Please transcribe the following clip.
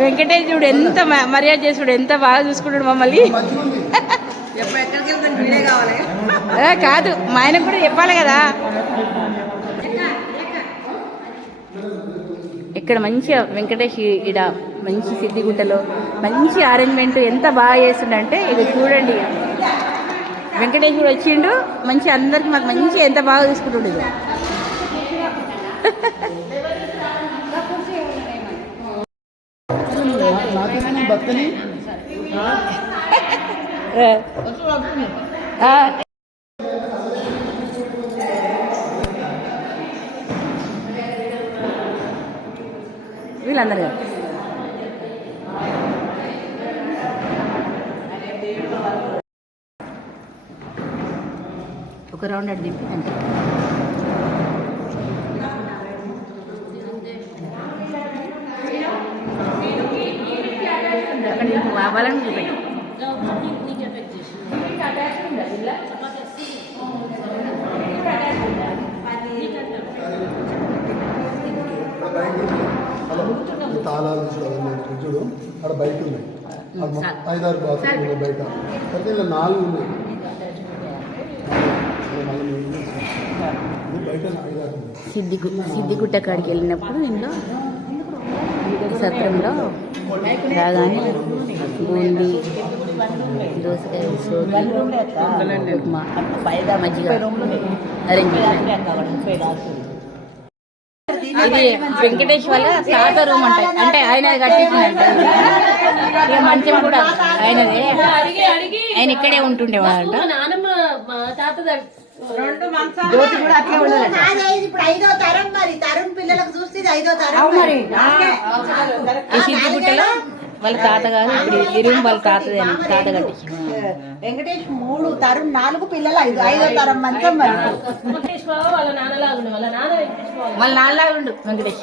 వెంకటేష్ చూడు ఎంత మర్యాద చేసుడు, ఎంత బాగా చూసుకుంటాడు మమ్మల్ని. కాదు, మా ఆయనకు కూడా చెప్పాలి కదా. ఇక్కడ మంచిగా వెంకటేష్ ఇడ మంచి సిద్దిగుట్టలో మంచి అరేంజ్మెంట్ ఎంత బాగా చేస్తుండంటే ఇది చూడండి. వెంకటేష్ కూడా వచ్చిండు, మంచి అందరికి మాకు మంచి ఎంత బాగా చూసుకుంటుండు. ఇది వీళ్ళందరూ ఒక రౌండ్ అడి దింపి అంతే. అక్కడ వాళ్ళని చూపెట్టు. తాళాలు చూడు, అక్కడ బయట ఉన్నాయి 5-6 బాక్సులు ఉన్నాయి బయట, అయితే ఇలా 4 ఉన్నాయి బయట 5-6 ఉన్నాయి. సిద్దిగుట్ట కాడికి వెళ్ళినప్పుడు ఇంట్లో సత్రంలో రాగానే బూందీ, దోసకాయ, సోకి, ఉప్మా, మజ్జిగ అరేంజ్ చేశాను. ఇది వెంకటేష్ వాళ్ళ తాత రూమ్ అంట, అంటే ఆయన కట్టించిందంట. ఇక మంచం కూడా ఆయనదే, ఆయన ఇక్కడే ఉంటుండేవాడంట. ఈ సిద్దిగుట్టలో వాళ్ళ తాతగారు ఇప్పుడు ఈ రూమ్ వాళ్ళ తాతదే, తాత కట్టించి. వెంకటేష్ 3 తరం 4 పిల్లలు 5వ తరం మంచం. వాళ్ళ నాన్నలాగా ఉండు వెంకటేష్.